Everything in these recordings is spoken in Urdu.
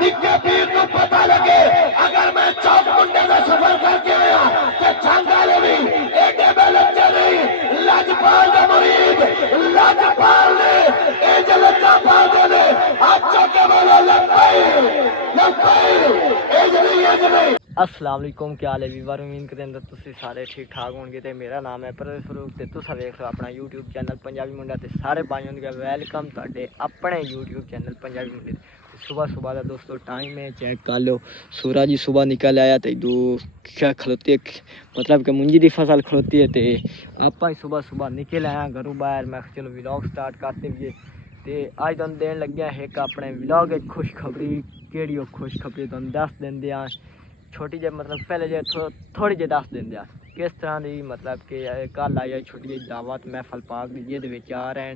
نکے پیر کو پتا لگے اگر میں چوک منڈے کا سفر کر کے آیا تو چھنگالے بھی ایڈے میں لچے نہیں لاجپال کا مرید لاجپال نے ایجے لچا پال دے دے آپ چوکے بولو لگائی ایج نہیں السلام علیکم، کیا حال ہے ویور؟ امید کرتے ہیں تسی سارے ٹھیک ٹھاک ہون گے۔ تے میرا نام ہے پرویز فاروق تے تساں ویکھ رہے ہو اپنا یوٹیوب چینل پنجابی منڈا تے سارے بھائیوں نوں ویلکم تہاڈے اپنے یوٹیوب چینل پنجابی منڈے۔ صبح صبح دا دوستو ٹائم ہے، چیک کر لو سورج صبح نکل آیا تے دو کیا کھلوتی ہے، مطلب کہ منجی دی فصل کھلوتی ہے تے آپاں صبح صبح نکل آیا گھروں باہر۔ میں چلو ولاگ سٹارٹ کرتے ہوئے تے اج تم دین لگیا ایک اپنے ولاگ ایک خوشخبری۔ کیڑی خوشخبری تم دس دیندے آں چھوٹی جی، مطلب پہلے جی تھوڑی جی دس دیں کس طرح دی، مطلب کہ کل آئی ہے چھوٹی جی دعوت محفل پاک دی جہد آ رہے ہیں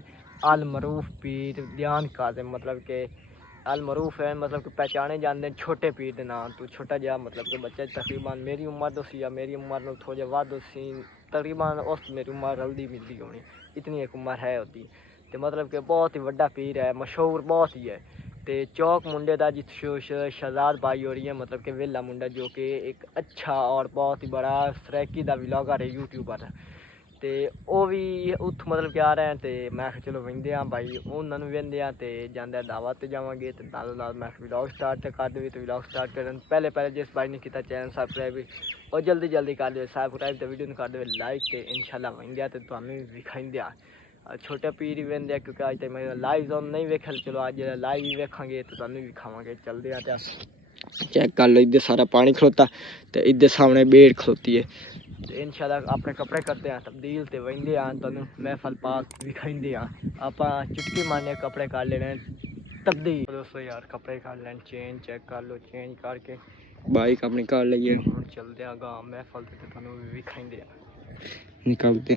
المعروف پیر دیان کاظم، مطلب کہ المعروف ہے، مطلب کہ پہچانے جاندے چھوٹے پیر دے نام تو چھوٹا جہا، مطلب کہ بچہ تقریباً میری عمر دو سی یا میری عمر نو تھوڑا جہا ود سی، تقریباً اس میری عمر رلدی ملدی ہونی، اتنی ایک عمر ہے ہوتی تے مطلب کہ بہت ہی وڈا پیر ہے، مشہور بہت ہی ہے تے چوک منڈے دا جس شہزاد بھائی ہو رہی ہے، مطلب کہ ویلا منڈا جو کہ ایک اچھا اور بہت ہی بڑا سریکی دا ولاگر ہے یوٹیوبر تے او بھی اتھ مطلب کہ آ رہے ہیں تے میں چلو ویندے ہاں بھائی انہاں نوں ویندے ہاں تے جاندے دعوت تے جاواں گے تے نال نال میں ولاگ سٹارٹ کر دے تے ولاگ سٹارٹ کرن پہلے جس بھائی نے کیتا چینل سبسکرائب اور جلدی کر دے سبسکرائب تے ویڈیو نوں کر دے لائک تے انشاءاللہ ویندے تے تانوں وکھائندے چھوٹا پیر ہی ویندے کیونکہ اج تک میں لائیو زون نہیں ویکھا، چلو اج لائیو ہی ویکھاں گے تے تانوں وکھاواں گے۔ چلدے آ تے چیک کر لو ادھر سارا پانی کھلوتا تے ادھر سامنے بیڑ کھلوتی ہے تے انشاءاللہ اپنے کپڑے کرتے ہیں تبدیل تے ویندے آں تانوں محفل پاک وکھائندے آں۔ آپاں چٹکی مارنے کپڑے کر لینے تبدیل دوستو یار، کپڑے کر لین چینج، چیک کر لو چینج کر کے بائک اپنی کر لئیے ہن چلدے آں گاں محفل تے تانوں وکھائندے آں نکلتے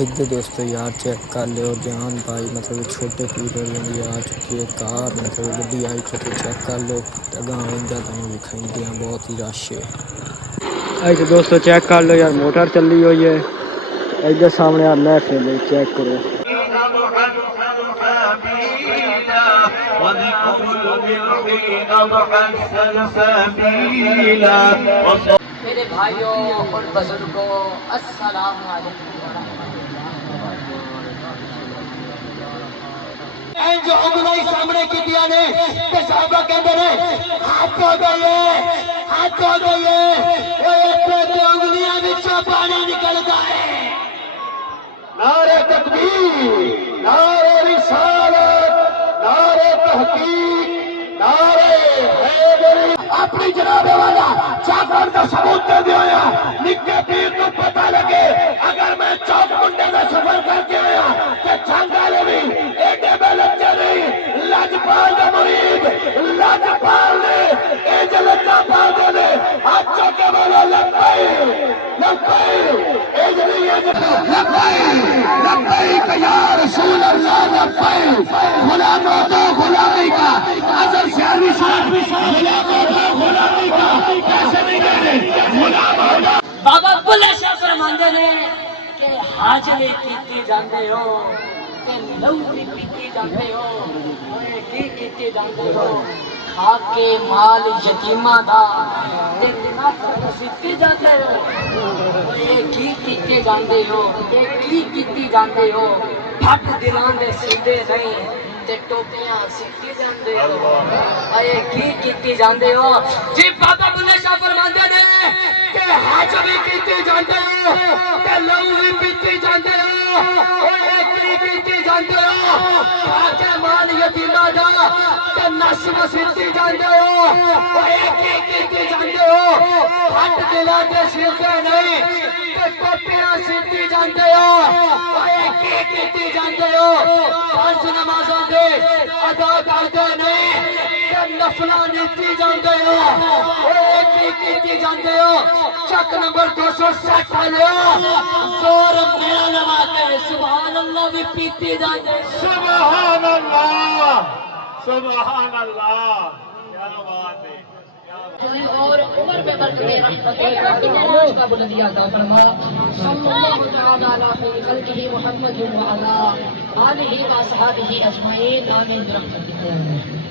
ادھر دوستو یار چیک کر لو جان بھائی، مطلب چھوٹے پیر ہوری آ چکی ہے کار، مطلب گڈی آئی چکی، چیک کر لو اگاں ویندا تانوں وکھائندے آں بہت ہی رش ہے۔ ادھر دوستو چیک کر لو یار موٹر چلی ہوئی ہے، ادھر سامنے آ محفل ہے چیک کرو۔ میرے بھائیوں اور بزرگوں السلام علیکم۔ جو انگلی سامنے کی دیا نے تے صحابہ کہندے نے ہاتھ دھو دئیے ہاتھ دھو دئیے، تے انگلیاں وچوں پانی نکلدا ہے۔ نعرہ تکبیر، نعرہ رسالت، نعرہ تحقیق، نعرہ حیدری۔ اپنی جناب والا جعفر دا ثبوت دے دیا نکے پیر کو پتا لگے اگر میں چوک منڈے کا سفر کر کے آیا تو چھنگالے بھی ایڈے میں لچے نہیں لاجپال کا مرید لاجپال نے ایجے لچا پال دے دے آپ چوکے بولو لگائی ایج نہیں لبیک یا رسول اللہ لبیک، غلاموں تو غلامی کا اصل شہری غلاموں تو غلامی کا کیسے نہیں کہتے غلاموں کا۔ بابا بلے شاہ فرماندے نے کہ حج بھی کیتی جاندے ہو تے لو بھی پیتی جاندے ہو، اوے کی کیتی جاندے ہو کھا کے مال یتیماں دا تے نفع سیتی جاندے ہو، اوے کی کیتی جاندے ہو تے کی کیتی جاندے ہو، پھٹ دلاں دے سیدے نہیں تے ٹوپیاں سیتی جاندے ہو، اے کی کیتی جاندے ہو۔ جی بابا بلے شاہ فرماندے نے کہ حج بھی کیتی جاندے ہو تے لو بھی پیتی جاندے ہو، اوے کی کیتی جاندے ہو کھا کے مال یتیماں دا تے نسب سیتی جاندے ہو، اوے کی کیتی جاندے ہو پھٹ دلاں دے سیدے نہیں تے ٹوپیاں سیتی جاندے ہو، اوے کی کیتی جاندے ہو پانچ نمازاں دے ادا کردے نہیں تے نفلاں نیتی جاندے ہو، اوے کی کیتی جاندے ہو۔ چک نمبر 260 لیا زور میرا لگاتے سبحان اللہ بھی پیتی جاندے، سبحان اللہ سبحان اللہ، کیا بات ہے۔ اور عمر میں برکتی رحمت اللہ کا بلندی عطا فرما، صلی اللہ تعالی علی خلقہ محمد و علی آلہ و اصحابہ اجمعین، آمین برحمتک۔